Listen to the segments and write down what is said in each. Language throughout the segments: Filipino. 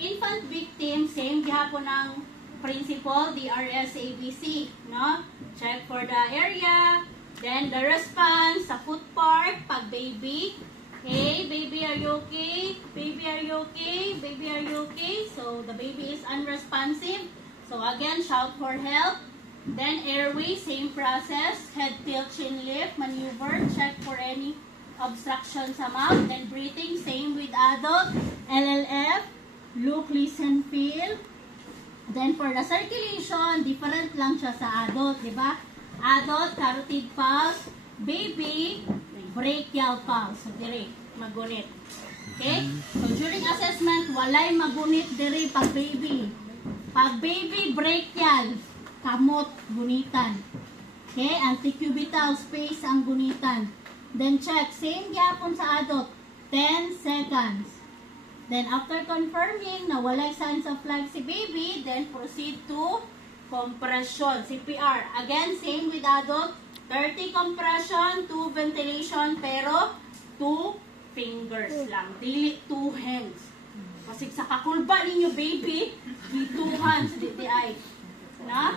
infant victim, same gihapon ng principle, DRS ABC, no? Check for the area, then the response sa foot part, pag baby, hey, baby, are you okay? Baby, are you okay? Baby, are you okay? So, the baby is unresponsive. So, again, shout for help. Then, airway, same process. Head tilt, chin lift, maneuver. Check for any obstruction sa mouth. Then, breathing, same with adult. LLF, look, listen, feel. Then, for the circulation, different lang siya sa adult, di ba? Adult, carotid pulse. Baby, brachial pulse. So, dire, magunit. Okay? So, during assessment, walay magunit dire pag baby. Pag baby, brachial. Kamot, gunitan. Okay? Antecubital space ang gunitan. Then, check. Same gyapon sa adult. 10 seconds. Then, after confirming na walay signs of life si baby, then proceed to compression, CPR. Again, same with adult. 30 compression, 2 ventilation, pero 2 fingers lang. Dili 2 hands. Kasi sa kakulba ninyo, baby, 2 hands, di ay. Na?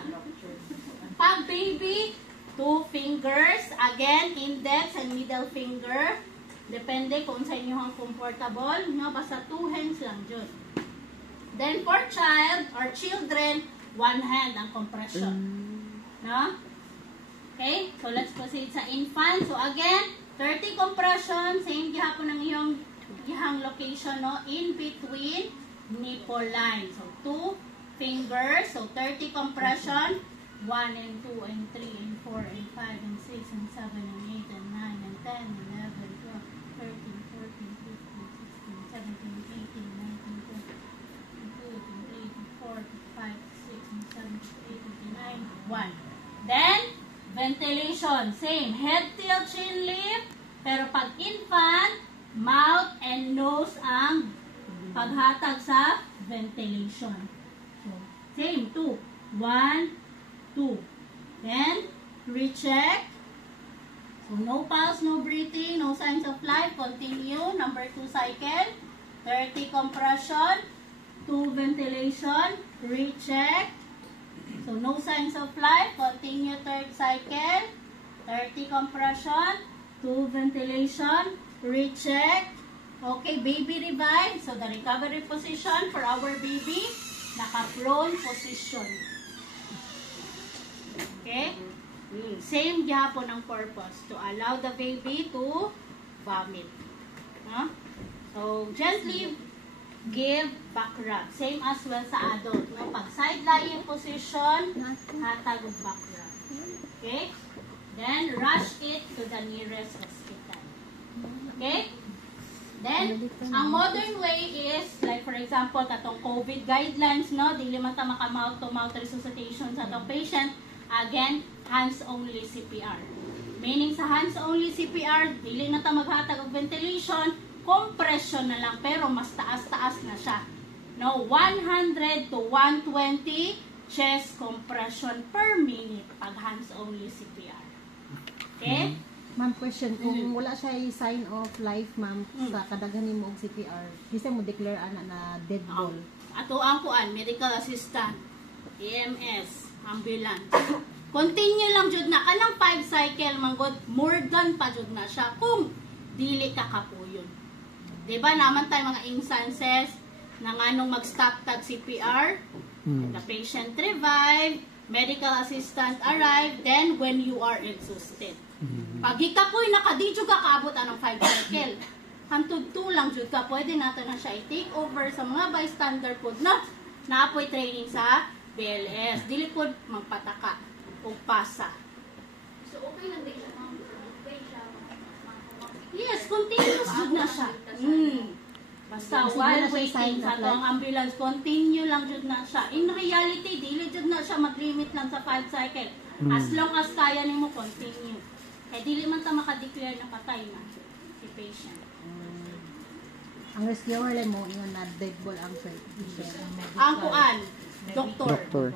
Pag baby, 2 fingers. Again, index and middle finger. Depende kung sa inyo ang comfortable. No? Basta 2 hands lang dyan. Then for child or children, 1 hand ang compression. No? Okay? So let's proceed sa infant. So again, 30 compression. Same gihapon ng iyong location, no? In between nipple line. So 2 fingers. So 30 compression. 1 and 2 and 3 and 4 and 5 and 6 and 7 and 8 and 9 and 10 and 11, 12, 13, 14, 15, 16, 17, 18, 19, 20, 22, 23, 24, 25, 26, 27, 28, 29, 1. Then, ventilation. Same. Head tilt, chin lift. Pero pag infant, mouth and nose ang paghatag sa ventilation. So, same. 2. 1, 2. Then, recheck. So, no pulse, no breathing, no signs of life. Continue. Number 2 cycle. 30 compression. 2 ventilation. Recheck. So, no signs of life. Continue 3rd cycle. 30 compression. 2 ventilation. Recheck. Okay, baby revive. So, the recovery position for our baby, naka-prone position. Okay? Same gyapon ang purpose, to allow the baby to vomit. No? So, gently give back rub. Same as well sa adult. No? Pag side lying position, hatag og back rub. Okay? Then, rush it to the nearest hospital. Okay? Then, ang modern way is, like for example, katong COVID guidelines, no? Dili man ta maka mouth-to-mouth resuscitation sa atong patient. Again, hands-only CPR. Meaning sa hands-only CPR, dili na ta maghatag og ventilation, compression na lang, pero mas taas-taas na siya. No, 100 to 120 chest compression per minute pag hands-only CPR. Okay? Ma'am, question, kung wala siya sign of life, ma'am, sa kadaghanin mo og CPR, bisa mo declare ana na dead ball? Ato ang kuan, medical assistant, EMS, ambulance. Continue lang jud na kanang 5 cycle manggod, more than pa jud na siya kung dili ka kapuyon. Diba naman tayo mga instances na nganong mag-stop tag CPR, the patient revive, medical assistant arrive, then when you are exhausted. Pag ikapoy nakadidyo ka kaabot anong 5 cycle, hantod 2 lang jud ka, pwede natin na siya i-take over sa mga bystander pod na naapoy training sa BLS. Dili pod magpataka o pasa. So, okay lang din siya, ma'am. Okay siya. Yes, continuous jud na siya. Basta while waiting sa atong ambulance, continue lang jud na siya. In reality, dili jud na siya mag-limit lang sa 5 cycle. As long as kaya nimo continue. Kaya dili man ta maka-declare na patay na si patient. Ang rescuer lang mo, yun na dead ball ang Ang kuan, doktor.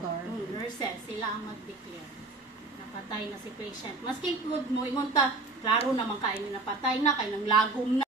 Nurses, sila ang mag-declare. Napatay na si patient. Maski good mo, ingon ta, klaro naman kayo na napatay na, kay nang lagom na.